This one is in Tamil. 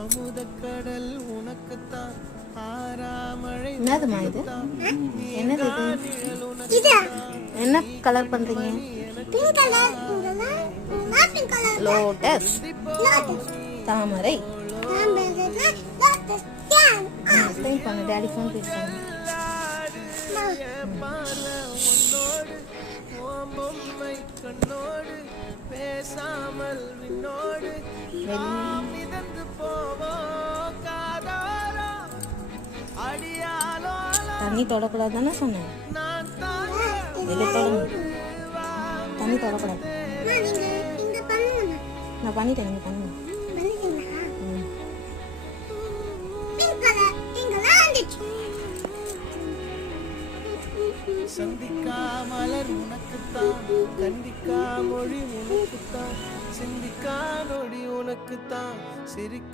அமுதக்கடல் உனக்குத்தான் ஆறாமழை என்னதுமா இது? என்னது இது? என்ன கலர் பண்றீங்க? Pink colour. Pink colour. Lotus. தாமரை. லோட்டஸ். எக்ஸ்பிளைன் பண்ணு. டாடி ஃபோன் பேசுறாங்க. பொம்மை கண்ணோடு பேசாமல் விண்ணோடு மிதந்து போவோம் காதாரோ அடியாலோ தண்ணி தொடக்கூடாது தானே சொன்னேன். நான் வெளியே தொடங்க. தண்ணி தொடக்கூடாது. நான் பண்ணிட்டேன். நீங்க பண்ணுங்க. சந்திக்கா மலர் உனக்குத்தான், கண்டிக்கா மொழி உனக்குத்தான், சிந்திக்கா நொடி உனக்குத்தான், சிரிக்க